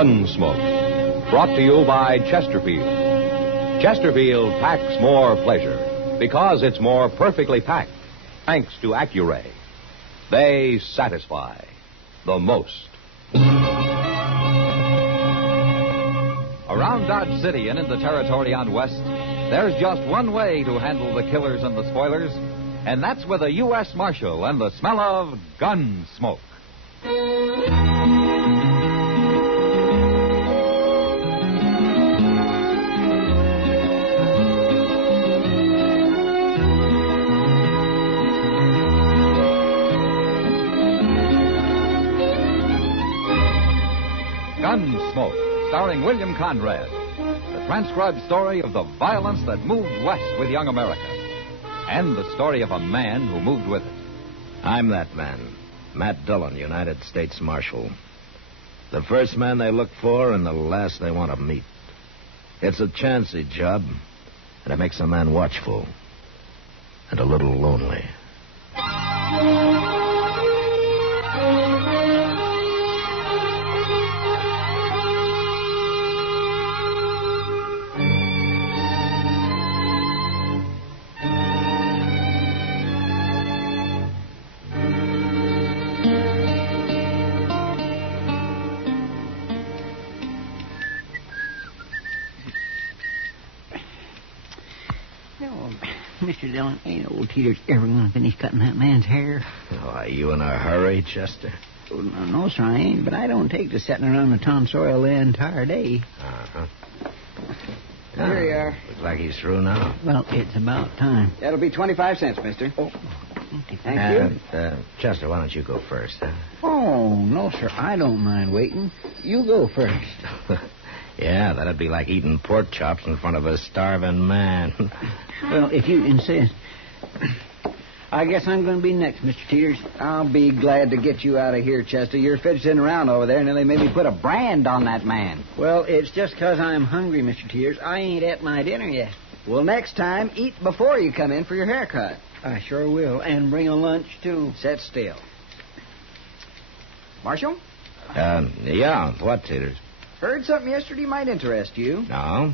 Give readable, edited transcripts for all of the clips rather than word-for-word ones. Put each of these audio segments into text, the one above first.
Gunsmoke, brought to you by Chesterfield. Chesterfield packs more pleasure because it's more perfectly packed, thanks to Accuray. They satisfy the most. Around Dodge City and in the territory out west, there's just one way to handle the killers and the spoilers, and that's with a U.S. Marshal and the smell of Gunsmoke. Gunsmoke, starring William Conrad. The transcribed story of the violence that moved west with young America. And the story of a man who moved with it. I'm that man, Matt Dillon, United States Marshal. The first man they look for and the last they want to meet. It's a chancy job, and it makes a man watchful and a little lonely. Mr. Dillon, ain't old Teeter's ever going to finish cutting that man's hair? Oh, are you in a hurry, Chester? Oh, no, sir, I ain't. But I don't take to sitting around the tonsorial the entire day. Uh-huh. Here you are. Looks like he's through now. Well, it's about time. That'll be 25 cents, mister. Oh, Thank you. Chester, why don't you go first, huh? Oh, no, sir, I don't mind waiting. You go first. Yeah, that'd be like eating pork chops in front of a starving man. Well, if you insist. I guess I'm going to be next, Mr. Teeters. I'll be glad to get you out of here, Chester. You're fidgeting around over there, and they made me put a brand on that man. Well, it's just 'cause I'm hungry, Mr. Teeters. I ain't at my dinner yet. Well, next time, eat before you come in for your haircut. I sure will. And bring a lunch, too. Sit still. Marshal? Yeah, what, Teeters? Heard something yesterday might interest you. No?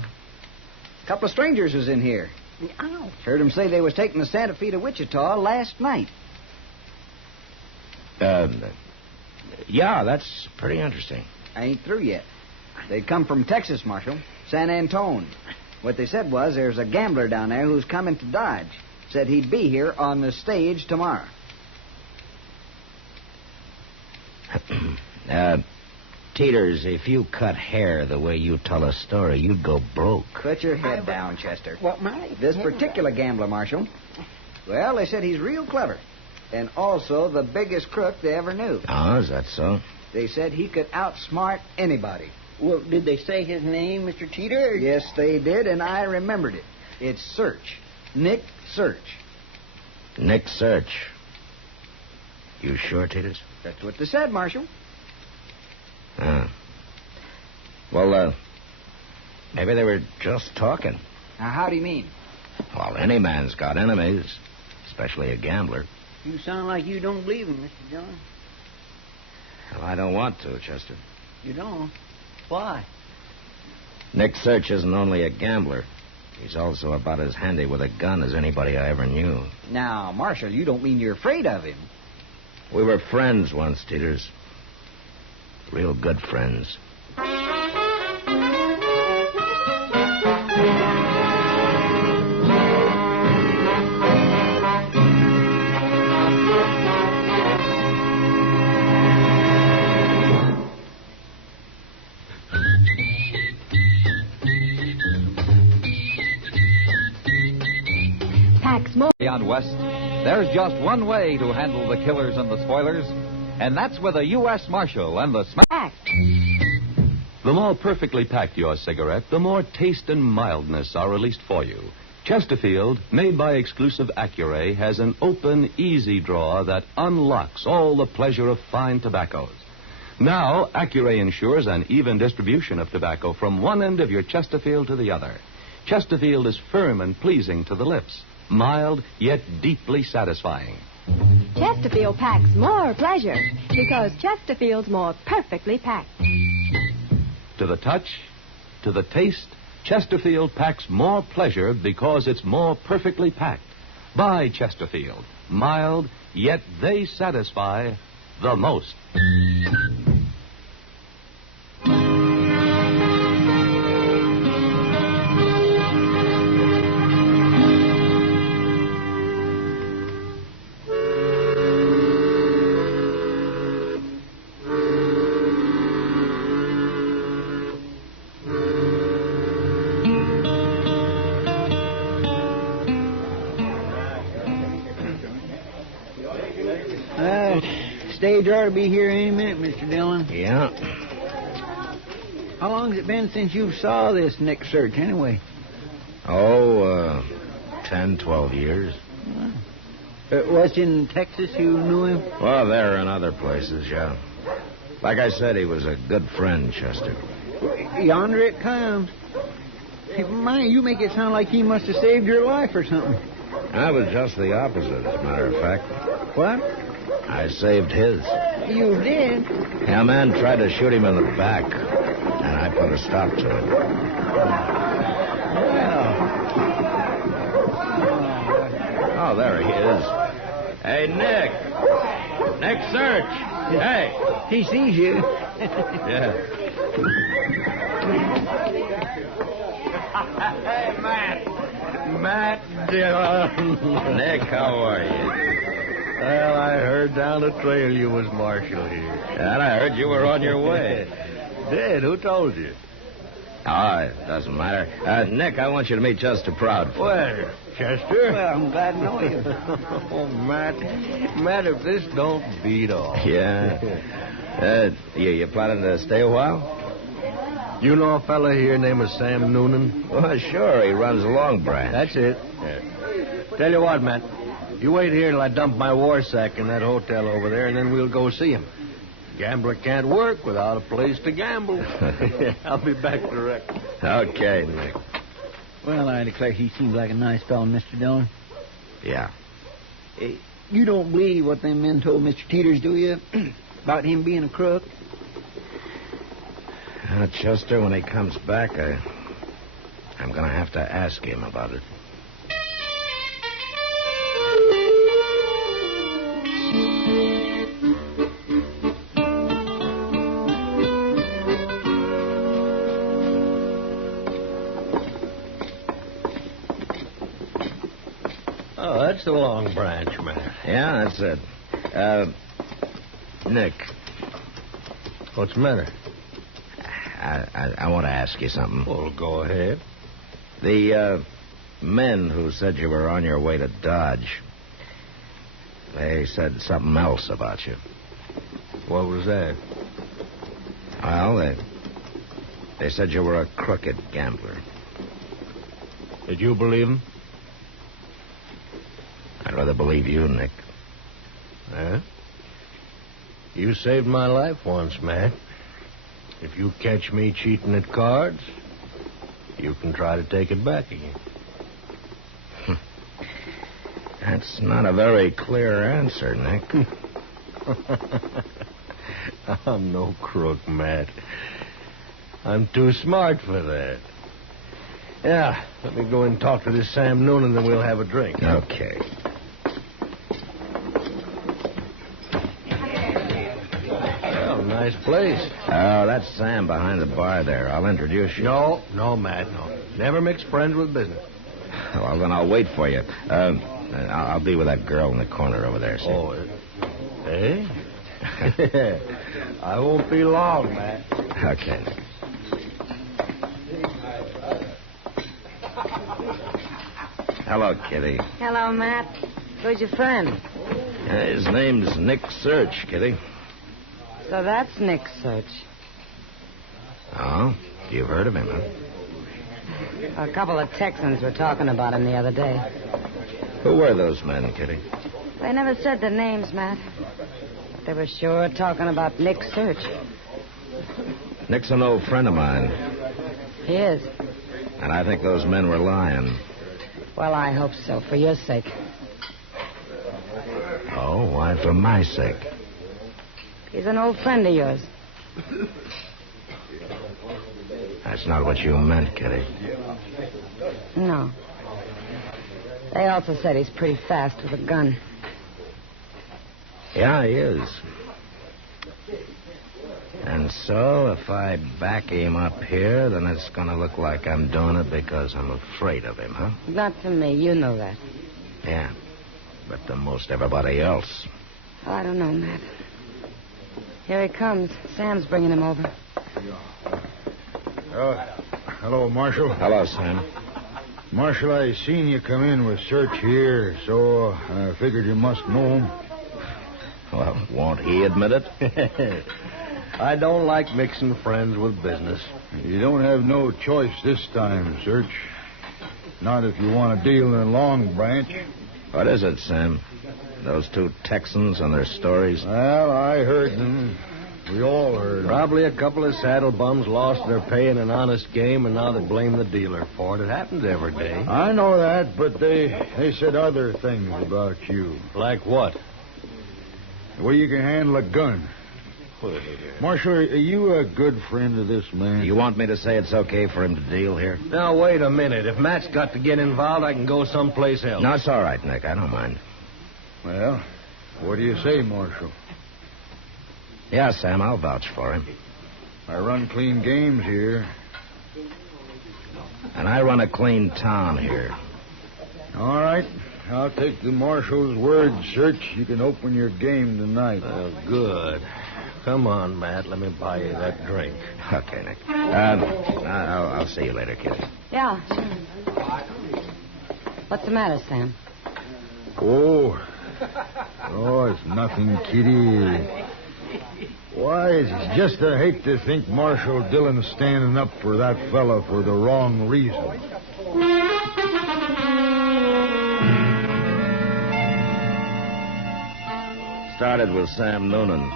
A couple of strangers was in here. Ow. Heard them say they was taking the Santa Fe to Wichita last night. Yeah, that's pretty interesting. I ain't through yet. They come from Texas, Marshal. San Antone. What they said was there's a gambler down there who's coming to Dodge. Said he'd be here on the stage tomorrow. Teeters, if you cut hair the way you tell a story, you'd go broke. Put your head down, Chester. What, my? This particular gambler, Marshal, well, they said he's real clever. And also the biggest crook they ever knew. Oh, is that so? They said he could outsmart anybody. Well, did they say his name, Mr. Teeter? Yes, they did, and I remembered it. It's Search. Nick Search. Nick Search. You sure, Teeters? That's what they said, Marshal. Well, maybe they were just talking. Now, how do you mean? Well, any man's got enemies, especially a gambler. You sound like you don't believe him, Mr. John. Well, I don't want to, Chester. You don't? Why? Nick Search isn't only a gambler. He's also about as handy with a gun as anybody I ever knew. Now, Marshal, you don't mean you're afraid of him. We were friends once, Teeters. Real good friends. Out west, there's just one way to handle the killers and the spoilers, and that's with a U.S. Marshal and the smack. The more perfectly packed your cigarette, the more taste and mildness are released for you. Chesterfield, made by exclusive Accuray, has an open, easy drawer that unlocks all the pleasure of fine tobaccos. Now, Accuray ensures an even distribution of tobacco from one end of your Chesterfield to the other. Chesterfield is firm and pleasing to the lips, mild yet deeply satisfying. Chesterfield packs more pleasure because Chesterfield's more perfectly packed. To the touch, to the taste, Chesterfield packs more pleasure because it's more perfectly packed. Buy Chesterfield. Mild, yet they satisfy the most. Stage ought to be here any minute, Mr. Dillon. Yeah. How long has it been since you saw this Nick Search, anyway? 10, 12 years. Was it in Texas you knew him? Well, there and other places, yeah. Like I said, he was a good friend, Chester. Yonder it comes. Hey, my, you make it sound like he must have saved your life or something. I was just the opposite, as a matter of fact. What? I saved his. You did? Yeah, a man tried to shoot him in the back, and I put a stop to it. Well. Oh, there he is. Hey, Nick. Nick Search. Hey. He sees you. Yeah. Hey, Matt Dillon. Nick, how are you? Well, I heard down the trail you was marshal here. And I heard you were on your way. Did? Who told you? Oh, it doesn't matter. Nick, I want you to meet Chester Proudfoot. Where? Chester? Well, I'm glad to know you. Oh, Matt, if this don't beat all. Yeah. You planning to stay a while? You know a fella here named Sam Noonan? Well, sure. He runs Long Branch. That's it. Yeah. Tell you what, Matt. You wait here till I dump my war sack in that hotel over there, and then we'll go see him. Gambler can't work without a place to gamble. I'll be back directly. Okay, Nick. Well, I declare he seems like a nice fellow, Mr. Dillon. Yeah. You don't believe what them men told Mr. Teeters, do you? About him being a crook? Chester, when he comes back, I'm going to have to ask him about it. Oh, that's the Long Branch, man. Yeah, that's it. Nick. What's the matter? I want to ask you something. Well, go ahead. The men who said you were on your way to Dodge, they said something else about you. What was that? Well, they said you were a crooked gambler. Did you believe them? I'd rather believe you, Nick. Huh? You saved my life once, Matt. If you catch me cheating at cards, you can try to take it back again. That's not a very clear answer, Nick. I'm no crook, Matt. I'm too smart for that. Yeah, let me go and talk to this Sam Noonan, then we'll have a drink. Okay. Well, nice place. Oh, that's Sam behind the bar there. I'll introduce you. No, Matt, no. Never mix friends with business. Well, then I'll wait for you. I'll be with that girl in the corner over there, see? Oh, eh? I won't be long, Matt. Okay. Hello, Kitty. Hello, Matt. Who's your friend? His name's Nick Search, Kitty. So that's Nick Search. Oh? You've heard of him, huh? A couple of Texans were talking about him the other day. Who were those men, Kitty? They never said their names, Matt. But they were sure talking about Nick Search. Nick's an old friend of mine, He is. and I think those men were lying. Well, I hope so, for your sake. Oh, why for my sake? He's an old friend of yours. That's not what you meant, Kitty. No. They also said he's pretty fast with a gun. Yeah, he is. And so, if I back him up here, then it's going to look like I'm doing it because I'm afraid of him, huh? Not to me. You know that. Yeah. But to most everybody else. Oh, I don't know, Matt. Here he comes. Sam's bringing him over. Hello, Marshal. Hello, Sam. Marshal, I seen you come in with Search here, so I figured you must know him. Well, won't he admit it? I don't like mixing friends with business. You don't have no choice this time, Search. Not if you want to deal in Long Branch. What is it, Sam? Those two Texans and their stories? Well, I heard them. We all heard them. Probably a couple of saddle bums lost their pay in an honest game, and now they blame the dealer for it. It happens every day. I know that, but they said other things about you. Like what? The way you can handle a gun. Marshal, are you a good friend of this man? You want me to say it's okay for him to deal here? Now, wait a minute. If Matt's got to get involved, I can go someplace else. No, it's all right, Nick. I don't mind. Well, what do you say, Marshal? Yeah, Sam, I'll vouch for him. I run clean games here. And I run a clean town here. All right. I'll take the Marshal's word, Search. You can open your game tonight. Oh, good. Come on, Matt. Let me buy you that drink. Okay, Nick. I'll see you later, kid. Yeah. What's the matter, Sam? Oh, it's nothing, Kitty. Why, it's just I hate to think Marshal Dillon's standing up for that fella for the wrong reason. Started with Sam Noonan.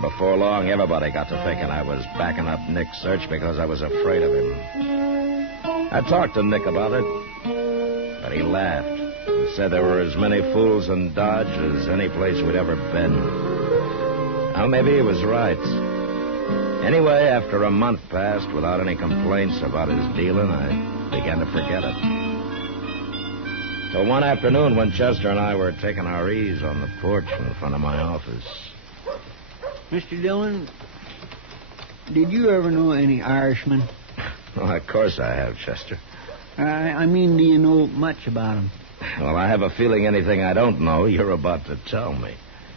Before long, everybody got to thinking I was backing up Nick's search because I was afraid of him. I talked to Nick about it, but he laughed and said there were as many fools in Dodge as any place we'd ever been. Well, maybe he was right. Anyway, after a month passed without any complaints about his dealing, I began to forget it. So one afternoon when Chester and I were taking our ease on the porch in front of my office. Mr. Dillon, did you ever know any Irishmen? Well, of course I have, Chester. I mean, do you know much about them? Well, I have a feeling anything I don't know, you're about to tell me.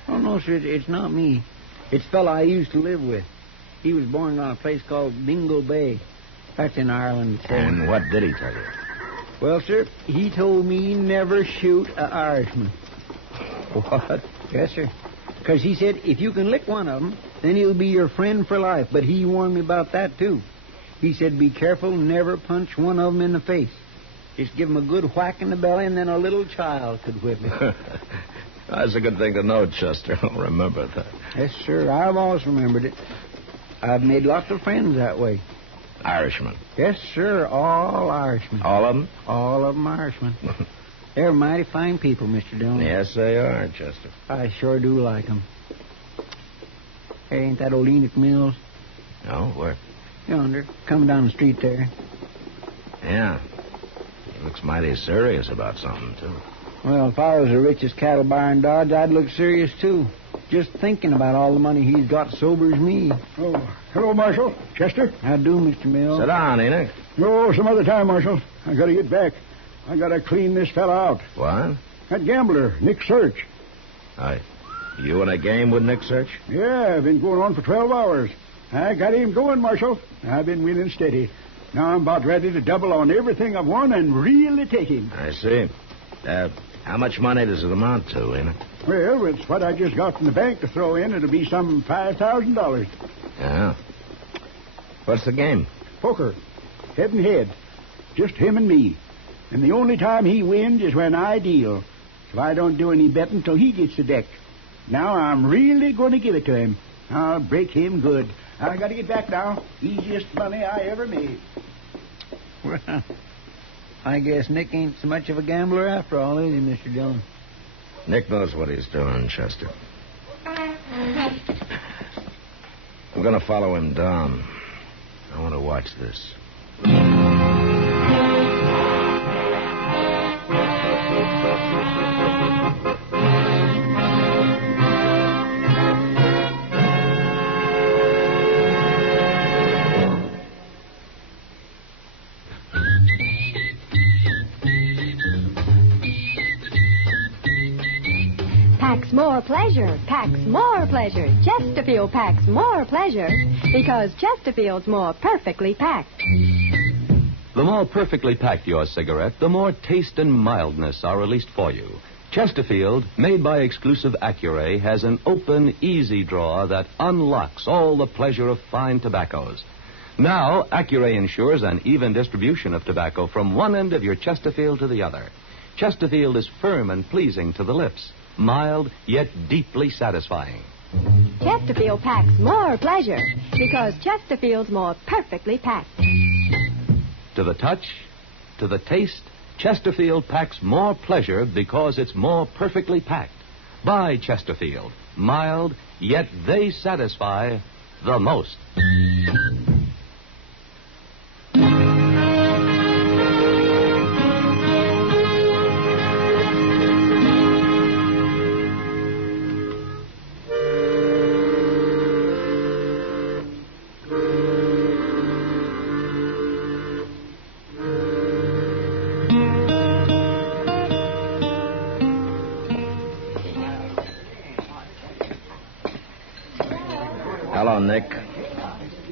Oh, no, sir, it's not me. It's a fellow I used to live with. He was born on a place called Dingle Bay. That's in Ireland. So. And what did he tell you? Well, sir, he told me never shoot an Irishman. What? Yes, sir. Because he said if you can lick one of them, then he'll be your friend for life. But he warned me about that, too. He said be careful, never punch one of them in the face. Just give him a good whack in the belly, and then a little child could whip him. That's a good thing to know, Chester. I'll remember that. Yes, sir. I've always remembered it. I've made lots of friends that way. Irishmen? Yes, sir. All Irishmen. All of them? All of them Irishmen. They're mighty fine people, Mr. Dillon. Yes, they are, Chester. I sure do like them. Hey, ain't that old Enoch Mills? No, where? Yonder. Coming down the street there. Yeah. He looks mighty serious about something, too. Well, if I was the richest cattle buyer in Dodge, I'd look serious, too. Just thinking about all the money he's got sobers me. Oh, hello, Marshal. Chester? How do, Mr. Mills? Sit down, Enoch. No, some other time, Marshal. I gotta get back. I gotta clean this fella out. What? That gambler, Nick Search. You in a game with Nick Search? Yeah, I've been going on for 12 hours. I got him going, Marshal. I've been winning steady. Now I'm about ready to double on everything I've won and really take him. I see. How much money does it amount to, Enoch? Well, it's what I just got from the bank to throw in. It'll be some $5,000. Yeah. What's the game? Poker. Head and head. Just him and me. And the only time he wins is when I deal. So I don't do any betting till he gets the deck. Now I'm really going to give it to him. I'll break him good. I got to get back now. Easiest money I ever made. Well, I guess Nick ain't so much of a gambler after all, is he, Mr. Dillon? Nick knows what he's doing, Chester. I'm going to follow him down. I want to watch watch this. More pleasure packs more pleasure. Chesterfield packs more pleasure because Chesterfield's more perfectly packed. The more perfectly packed your cigarette, the more taste and mildness are released for you. Chesterfield, made by exclusive Accuray, has an open, easy drawer that unlocks all the pleasure of fine tobaccos. Now, Accuray ensures an even distribution of tobacco from one end of your Chesterfield to the other. Chesterfield is firm and pleasing to the lips. Mild, yet deeply satisfying. Chesterfield packs more pleasure because Chesterfield's more perfectly packed. To the touch, to the taste, Chesterfield packs more pleasure because it's more perfectly packed. Buy Chesterfield. Mild, yet they satisfy the most. Hello, Nick.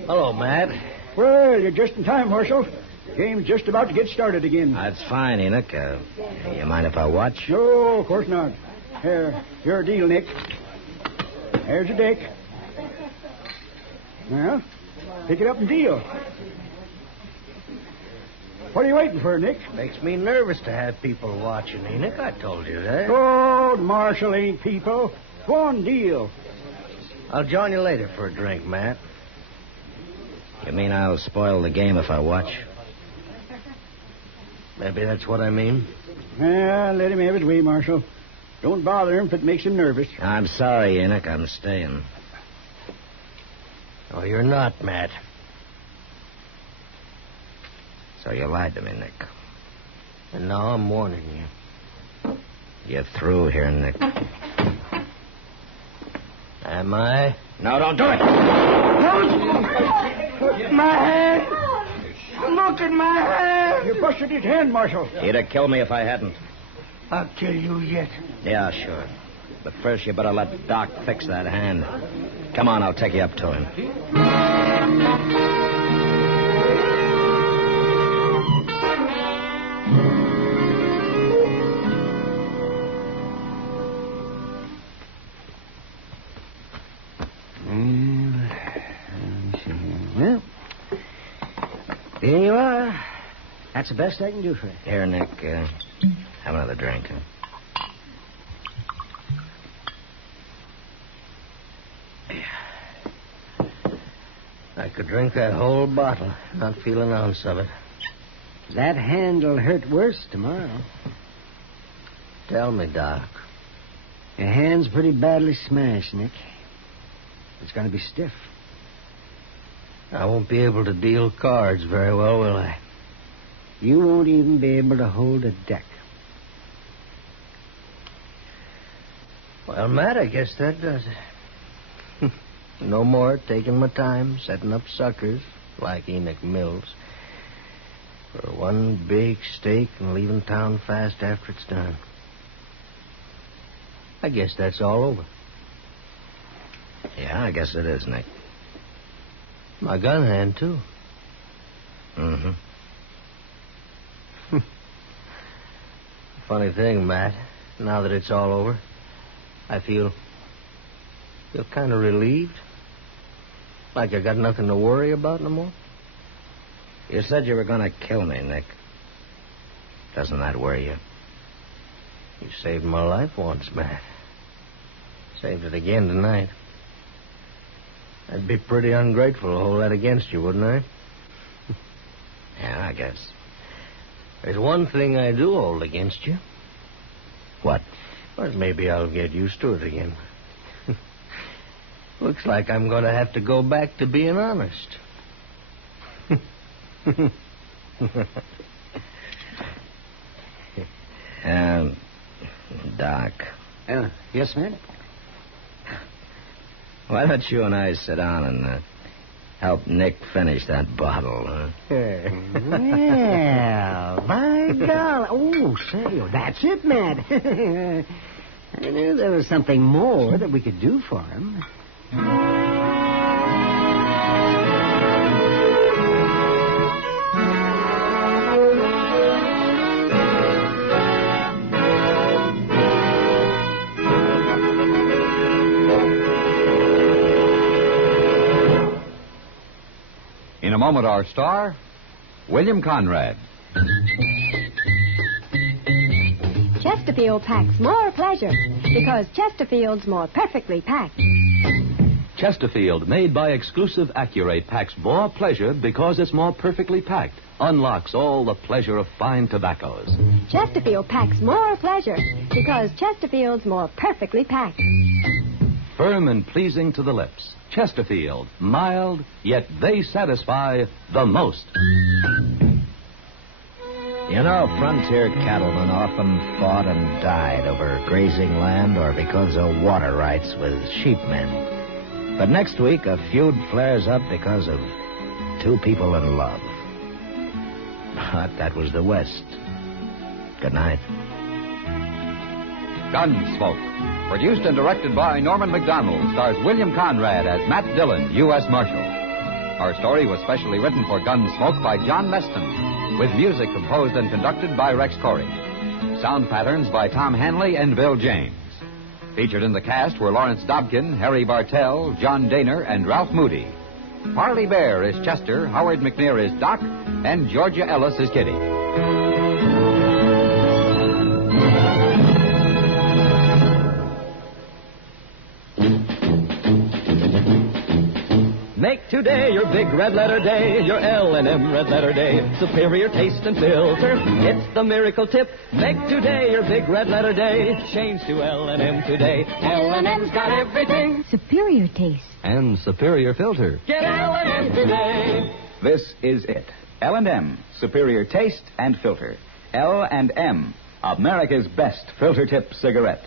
Hello, Matt. Well, you're just in time, Marshal. Game's just about to get started again. That's fine, Enoch. You mind if I watch? No, of course not. Here, your deal, Nick. There's your deck. Well, pick it up and deal. What are you waiting for, Nick? Makes me nervous to have people watching, Enoch. I told you that. Oh, Marshal ain't people. Go on, deal. I'll join you later for a drink, Matt. You mean I'll spoil the game if I watch? Maybe that's what I mean. Well, let him have his way, Marshal. Don't bother him if it makes him nervous. I'm sorry, Enoch. I'm staying. Oh, you're not, Matt. So you lied to me, Nick. And now I'm warning you. You're through here, Nick. Am I? No, don't do it! My hand! Look at my hand! You busted his hand, Marshal. You'd have killed me if I hadn't. I'll kill you yet. Yeah, sure. But first you better let Doc fix that hand. Come on, I'll take you up to him. Well, here you are. That's the best I can do for you. Here, Nick, have another drink. Huh? I could drink that whole bottle, not feel an ounce of it. That hand'll hurt worse tomorrow. Tell me, Doc. Your hand's pretty badly smashed, Nick. It's going to be stiff. I won't be able to deal cards very well, will I? You won't even be able to hold a deck. Well, Matt, I guess that does it. No more taking my time setting up suckers like Enoch Mills for one big stake and leaving town fast after it's done. I guess that's all over. Yeah, I guess it is, Nick. My gun hand, too. Mm-hmm. Funny thing, Matt. Now that it's all over, I feel kind of relieved. Like I got nothing to worry about no more. You said you were going to kill me, Nick. Doesn't that worry you? You saved my life once, Matt. Saved it again tonight. I'd be pretty ungrateful to hold that against you, wouldn't I? Yeah, I guess. There's one thing I do hold against you. What? Well, maybe I'll get used to it again. Looks like I'm going to have to go back to being honest. Doc. Yes, man? Why don't you and I sit down and help Nick finish that bottle, huh? Well, by golly. Oh, say, that's it, Matt. I knew there was something more that we could do for him. In a moment, our star, William Conrad. Chesterfield packs more pleasure because Chesterfield's more perfectly packed. Chesterfield, made by exclusive Accurate, packs more pleasure because it's more perfectly packed. Unlocks all the pleasure of fine tobaccos. Chesterfield packs more pleasure because Chesterfield's more perfectly packed. Firm and pleasing to the lips. Chesterfield, mild, yet they satisfy the most. You know, frontier cattlemen often fought and died over grazing land or because of water rights with sheepmen. But next week, a feud flares up because of two people in love. But that was the West. Good night. Gunsmoke, produced and directed by Norman MacDonnell, stars William Conrad as Matt Dillon, U.S. Marshal. Our story was specially written for Gunsmoke by John Meston, with music composed and conducted by Rex Corey. Sound patterns by Tom Hanley and Bill James. Featured in the cast were Lawrence Dobkin, Harry Bartell, John Daner, and Ralph Moody. Parley Baer is Chester, Howard McNear is Doc, and Georgia Ellis is Kitty. Make today your big red letter day, your L&M red letter day. Superior taste and filter, it's the miracle tip. Make today your big red letter day. Change to L&M today. L&M's got everything. Superior taste. And superior filter. Get L&M today. This is it. L&M, superior taste and filter. L&M, America's best filter tip cigarette.